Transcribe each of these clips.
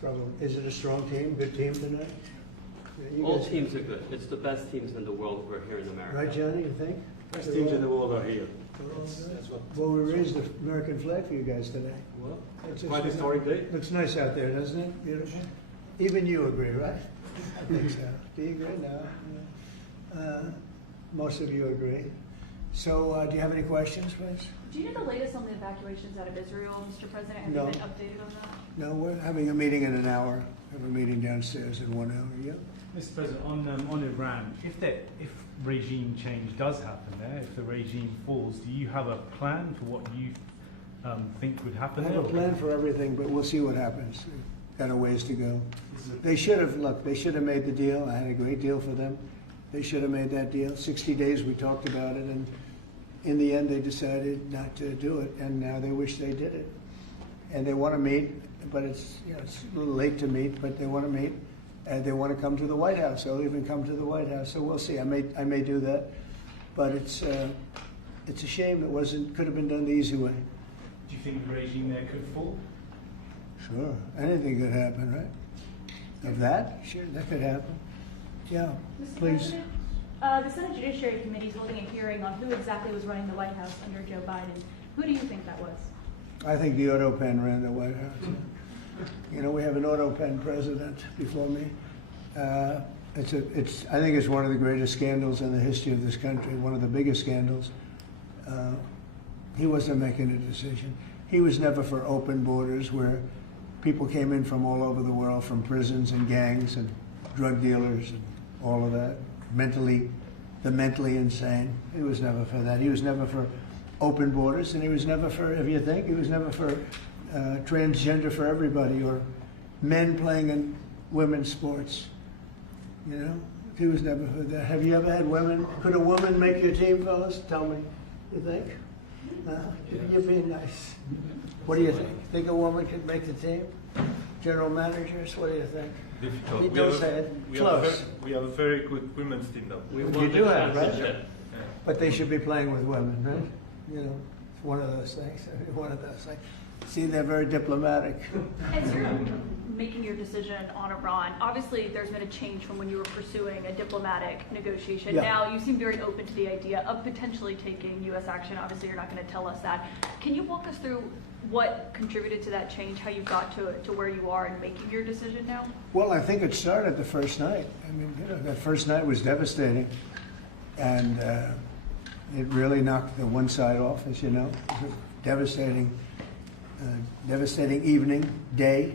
probably, is it a strong team, good team tonight? You All guys- teams are good. It's the best teams in the world who are here in America. Right, Johnny, you think? Best teams in the world are here. That's well, we raised the American flag for you guys today. Well, It's quite a historic day. Looks nice out there, doesn't it? Beautiful. Even you agree, right? I think so. Do you agree? No. Most of you agree. So, do you have any questions, please? Do you know the latest on the evacuations out of Israel, Mr. President? Have No. you been updated on that? No, we're having a meeting in an hour. Have a meeting downstairs in 1 hour. Yeah. Mr. President, on Iran, if regime change does happen there, if the regime falls, do you have a plan for what you think would happen I there? have a plan for everything, but we'll see what happens. Got a ways to go. They should have, look, they should have made the deal. I had a great deal for them. They should have made that deal. 60 days we talked about it, and in the end they decided not to do it, and now they wish they did it. And they want to meet, but it's, you know, it's a little late to meet, but they want to meet, and they want to come to the White House. They'll even come to the White House. So we'll see. I may do that, but it's a shame it could have been done the easy way. Do you think the regime there could fall? Sure, anything could happen, right? Of that, sure, that could happen. Yeah, Mr. please. President, the Senate Judiciary Committee is holding a hearing on who exactly was running the White House under Joe Biden. Who do you think that was? I think the auto pen ran the White House. You know, we have an auto pen president before me. I think it's one of the greatest scandals in the history of this country, one of the biggest scandals. He wasn't making a decision. He was never for open borders where people came in from all over the world, from prisons and gangs and drug dealers and all of that, the mentally insane. He was never for that. He was never for open borders, and he was never for, if you think, he was never for transgender for everybody, or men playing in women's sports. You know, he was never for that. Have you ever had women? Could a woman make your team, fellas? Tell me. You think? You're being nice. What do you think? Think a woman could make the team? General managers, what do you think? Difficult. You don't say it. Close. We have a very good women's team though. We You won do the have, right? championship. But they should be playing with women, right? You know, it's one of those things. One of those things. See, they're very diplomatic. As you're making your decision on Iran, obviously there's been a change from when you were pursuing a diplomatic negotiation. Yeah. Now you seem very open to the idea of potentially taking U.S. action. Obviously you're not going to tell us that. Can you walk us through what contributed to that change, how you got to where you are in making your decision now? Well, I think it started the first night. I mean, you know, that first night was devastating. And it really knocked the one side off, as you know. It was a devastating evening, day.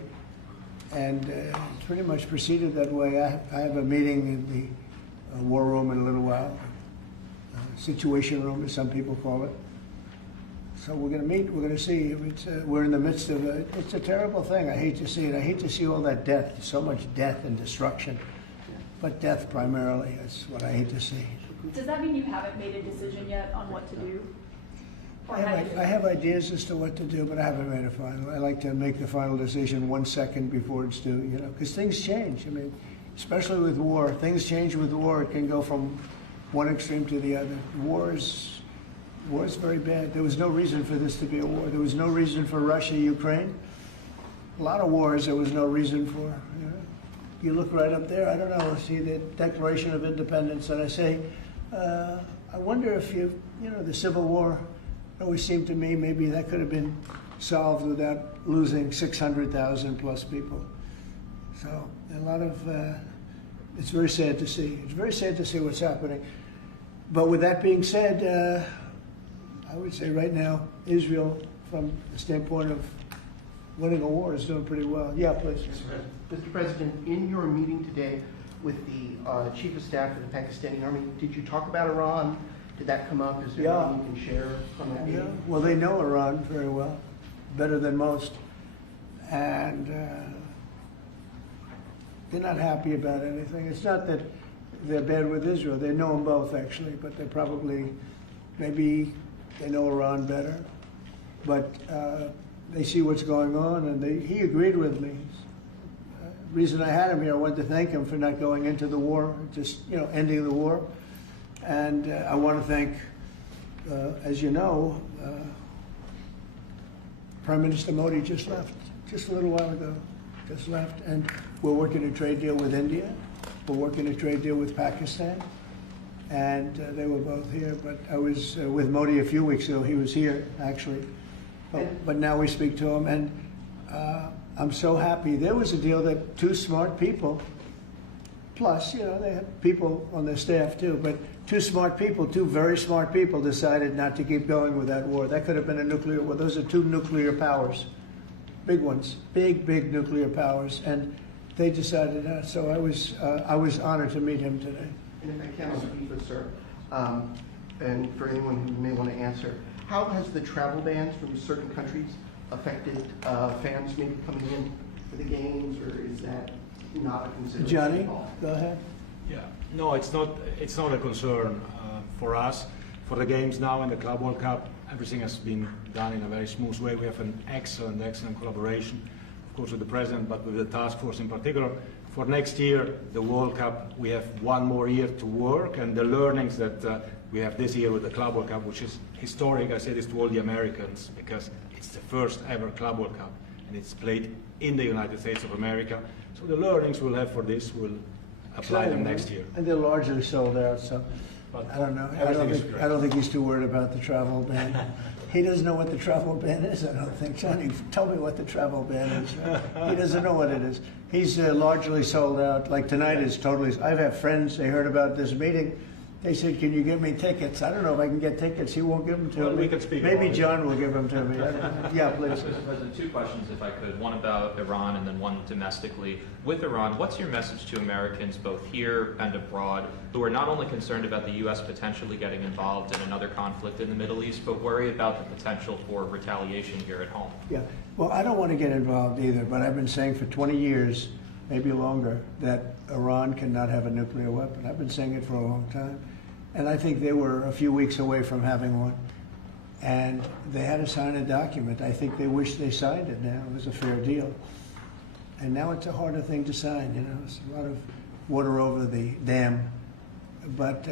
And it's pretty much proceeded that way. I have a meeting in the war room in a little while, situation room, as some people call it. So we're going to meet. We're going to see. We're in the midst of it's a terrible thing. I hate to see it. I hate to see all that death, so much death and destruction. But death primarily. That's what I hate to see. Does that mean you haven't made a decision yet on what to do? Or I have ideas as to what to do, but I haven't made a final. I like to make the final decision 1 second before it's due, you know, because things change. I mean, especially with war, things change with war. It can go from one extreme to the other. War is very bad. There was no reason for this to be a war. There was no reason for Russia, Ukraine. A lot of wars there was no reason for. You know? You look right up there, I don't know, see the Declaration of Independence, and I say, I wonder if you know, the Civil War, it always seemed to me maybe that could have been solved without losing 600,000 plus people. So a lot of, it's very sad to see. It's very sad to see what's happening. But with that being said, I would say right now, Israel, from the standpoint of winning a war, is doing pretty well. Yeah, please. Mr. President, in your meeting today with the Chief of Staff of the Pakistani Army, did you talk about Iran? Did that come up? Is there anything you can share from that meeting? Well, they know Iran very well, better than most. And they're not happy about anything. It's not that they're bad with Israel. They know them both, actually, but they probably, maybe they know Iran better. But they see what's going on, and he agreed with me. The reason I had him here, I wanted to thank him for not going into the war, just, you know, ending the war. And I want to thank, as you know, Prime Minister Modi just left, just a little while ago. just left. And we're working a trade deal with India. We're working a trade deal with Pakistan. And they were both here. But I was with Modi a few weeks ago. He was here, actually. But now we speak to him. And I'm so happy. There was a deal that two smart people, plus, you know, they have people on their staff too, but two smart people, two very smart people decided not to keep going with that war. That could have been a nuclear war. Those are two nuclear powers, big ones, big nuclear powers, and they decided not. So I was honored to meet him today. And if I can, on FIFA, sir, and for anyone who may want to answer, how has the travel bans from certain countries affected fans maybe coming in for the games, or is that not a consideration Johnny, at all? go ahead. Yeah, no, it's not a concern for us. For the games now in the Club World Cup, everything has been done in a very smooth way. We have an excellent collaboration, of course, with the president, but with the task force in particular. For next year, the World Cup, we have one more year to work, and the learnings that we have this year with the Club World Cup, which is historic, I say this to all the Americans, because it's the first ever Club World Cup, and it's played in the United States of America. So the learnings we'll have for this will apply them next year. And they're largely sold out, so But I don't know. everything is great. I don't think he's too worried about the travel ban. He doesn't know what the travel ban is, I don't think. Johnny, tell me what the travel ban is. He doesn't know what it is. He's largely sold out. Like tonight is totally. I've had friends, they heard about this meeting. They said, can you give me tickets? I don't know if I can get tickets. He won't give them to Well, me. we can speak Maybe about it. John will give them to me. Yeah, please. Mr. President, two questions, if I could. One about Iran and then one domestically. With Iran, what's your message to Americans, both here and abroad, who are not only concerned about the U.S. potentially getting involved in another conflict in the Middle East, but worry about the potential for retaliation here at home? Yeah, well, I don't want to get involved either, but I've been saying for 20 years, maybe longer, that Iran cannot have a nuclear weapon. I've been saying it for a long time. And I think they were a few weeks away from having one. And they had to sign a document. I think they wish they signed it now. It was a fair deal. And now it's a harder thing to sign, you know. It's a lot of water over the dam. But,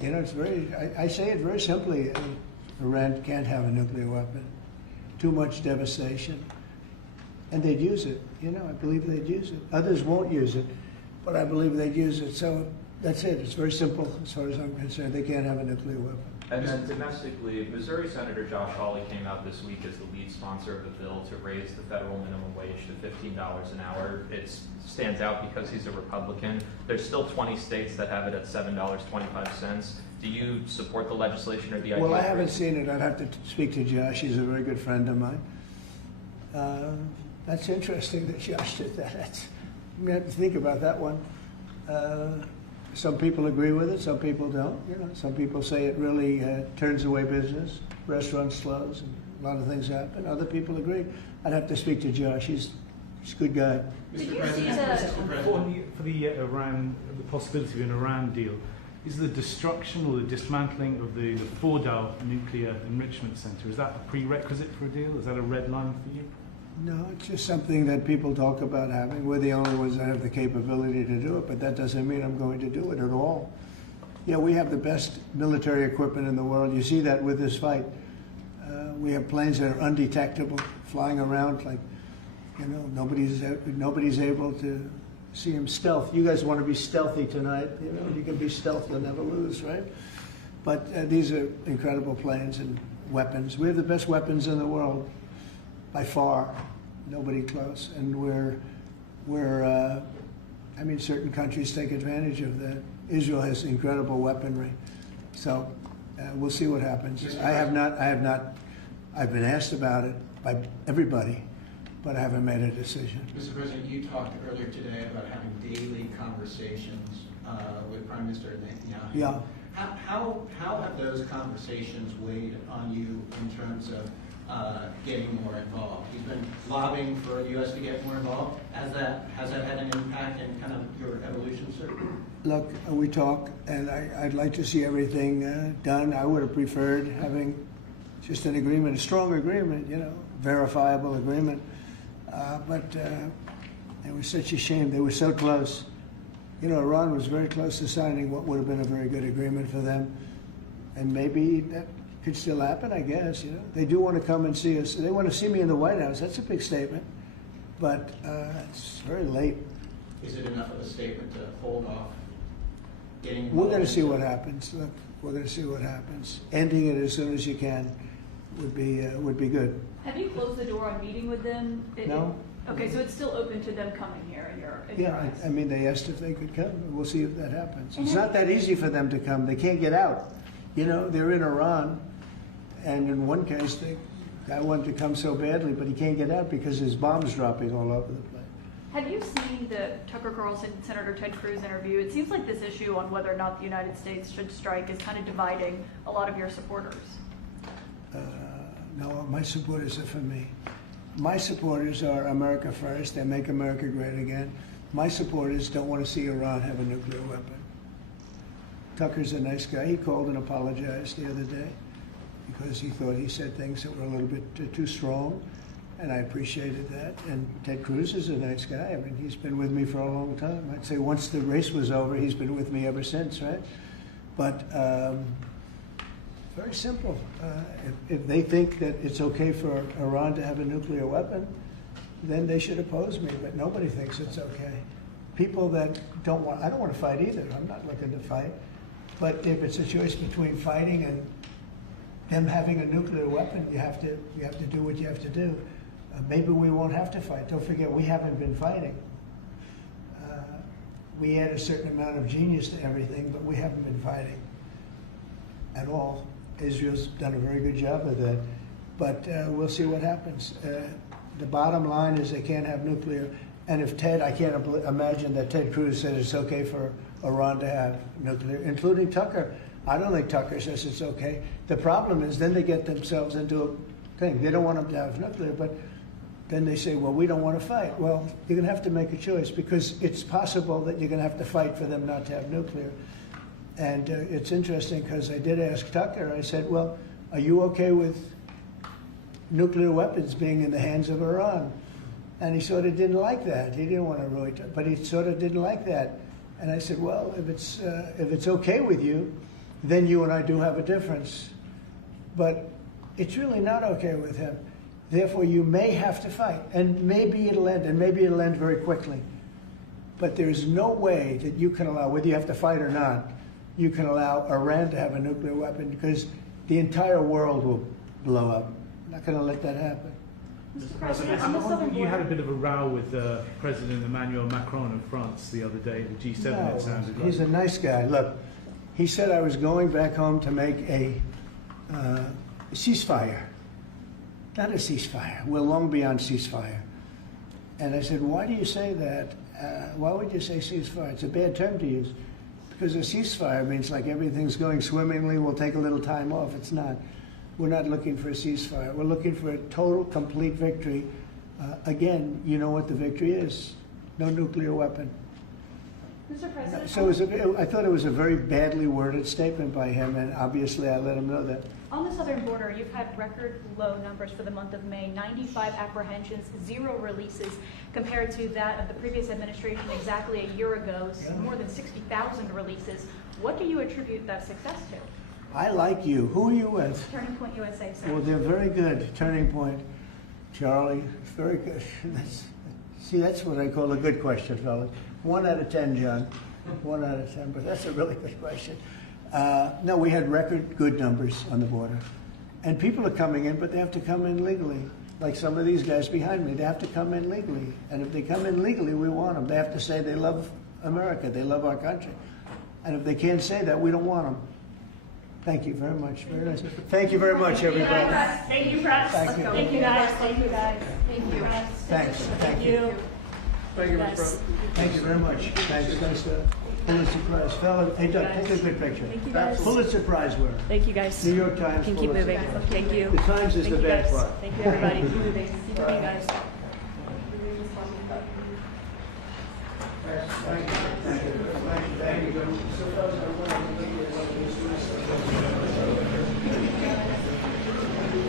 you know, it's very, I say it very simply. Iran can't have a nuclear weapon. Too much devastation. And they'd use it, you know, I believe they'd use it. Others won't use it, but I believe they'd use it. So that's it. It's very simple as far as I'm concerned. They can't have a nuclear weapon. And then domestically, Missouri Senator Josh Hawley came out this week as the lead sponsor of the bill to raise the federal minimum wage to $15 an hour. It stands out because he's a Republican. There's still 20 states that have it at $7.25. Do you support the legislation or the idea? Well, I of haven't raising- seen it. I'd have to speak to Josh. He's a very good friend of mine. That's interesting that Josh did that. I have to think about that one. Some people agree with it, some people don't. You know, some people say it really turns away business. Restaurants close, and a lot of things happen. Other people agree. I'd have to speak to Josh. He's a good guy. Did you see the, For the Iran, the possibility of an Iran deal, is the destruction or the dismantling of the Fordow nuclear enrichment center, is that a prerequisite for a deal? Is that a red line for you? No, it's just something that people talk about having. We're the only ones that have the capability to do it, but that doesn't mean I'm going to do it at all. Yeah, we have the best military equipment in the world. You see that with this fight. We have planes that are undetectable, flying around like, you know, nobody's able to see them stealth. You guys want to be stealthy tonight. You know, you can be stealth, you'll never lose, right? But these are incredible planes and weapons. We have the best weapons in the world. By far, nobody close, and I mean, certain countries take advantage of that. Israel has incredible weaponry, so we'll see what happens. I've been asked about it by everybody, but I haven't made a decision. Mr. President, you talked earlier today about having daily conversations with Prime Minister Netanyahu. Yeah. How have those conversations weighed on you in terms of getting more involved? He's been lobbying for the U.S. to get more involved. Has that had an impact in kind of your evolution, sir? Look, we talk, and I'd like to see everything done. I would have preferred having just an agreement, a strong agreement, you know, verifiable agreement. But it was such a shame. They were so close. You know, Iran was very close to signing what would have been a very good agreement for them. And maybe that could still happen, I guess, you know. They do want to come and see us. They want to see me in the White House. That's a big statement. but it's very late. Is it enough of a statement to hold off getting? We're going to see what happens. Look, we're going to see what happens. Ending it as soon as you can would be good. Have you closed the door on meeting with them? No. Okay, so it's still open to them coming here in your Yeah, eyes? I mean, they asked if they could come. We'll see if that happens. And It's not that easy for them to come. They can't get out. You know, they're in Iran, and in one case, the guy wanted to come so badly, but he can't get out because his bombs dropping all over the place. Have you seen the Tucker Carlson, Senator Ted Cruz interview? It seems like this issue on whether or not the United States should strike is kind of dividing a lot of your supporters. No, my supporters are for me. My supporters are America first. They make America great again. My supporters don't want to see Iran have a nuclear weapon. Tucker's a nice guy. He called and apologized the other day because he thought he said things that were a little bit too strong, and I appreciated that. And Ted Cruz is a nice guy. I mean, he's been with me for a long time. I'd say once the race was over, he's been with me ever since, right? But very simple. If they think that it's okay for Iran to have a nuclear weapon, then they should oppose me, but nobody thinks it's okay. People that don't want, I don't want to fight either. I'm not looking to fight. But if it's a choice between fighting and them having a nuclear weapon, you have to do what you have to do. Maybe we won't have to fight. Don't forget, we haven't been fighting. We add a certain amount of genius to everything, but we haven't been fighting at all. Israel's done a very good job of that. But we'll see what happens. The bottom line is they can't have nuclear. And if Ted, I can't imagine that Ted Cruz said it's okay for Iran to have nuclear, including Tucker. I don't think Tucker says it's okay. The problem is then they get themselves into a thing. They don't want them to have nuclear, but then they say, well, we don't want to fight. Well, you're going to have to make a choice because it's possible that you're going to have to fight for them not to have nuclear. And it's interesting because I did ask Tucker, I said, well, are you okay with nuclear weapons being in the hands of Iran? And he sort of didn't like that. He didn't want to really, but he sort of didn't like that. And I said, well, if it's okay with you, then you and I do have a difference. But it's really not okay with him. Therefore, you may have to fight, and maybe it'll end, and maybe it'll end very quickly. But there's no way that you can allow, whether you have to fight or not, you can allow Iran to have a nuclear weapon because the entire world will blow up. I'm not going to let that happen. Mr. President, on the southern border. You had a bit of a row with President Emmanuel Macron of France the other day at the G7, No, it sounded like. he's a nice guy. Look, he said I was going back home to make a ceasefire. Not a ceasefire. We're long beyond ceasefire. And I said, why do you say that? Why would you say ceasefire? It's a bad term to use. Because a ceasefire means like everything's going swimmingly, we'll take a little time off. It's not. We're not looking for a ceasefire. We're looking for a total, complete victory. Again, you know what the victory is. No nuclear weapon. Mr. President. So I thought it was a very badly worded statement by him, and obviously I let him know that. On the southern border, you've had record low numbers for the month of May, 95 apprehensions, 0 releases, compared to that of the previous administration exactly a year ago, more than 60,000 releases. What do you attribute that success to? I like you. Who are you with? Turning Point USA, sir. Well, they're very good. Turning Point. Charlie, very good. That's what I call a good question, fellas. 1 out of 10, John. 1 out of 10, but that's a really good question. No, we had record good numbers on the border. And people are coming in, but they have to come in legally. Like some of these guys behind me, they have to come in legally. And if they come in legally, we want them. They have to say they love America, they love our country. And if they can't say that, we don't want them. Thank you very much. Very nice. Thank you very much, everybody. Thank you, press. Thank you. Thank you, guys. Thank you, guys. Thank you. Thanks. Thank you. Thank you, Mr. President. Thank you very much. Thanks. Nice Pulitzer Prize. Fella, hey, Doug, take a good picture. Thank you, guys. Pulitzer Prize winner. Thank you, guys. New York Times. Can keep Pulitzer. moving. Thank you. The Times is Thank the you, bad guys. part. Thank you, everybody. Keep moving. See you, guys.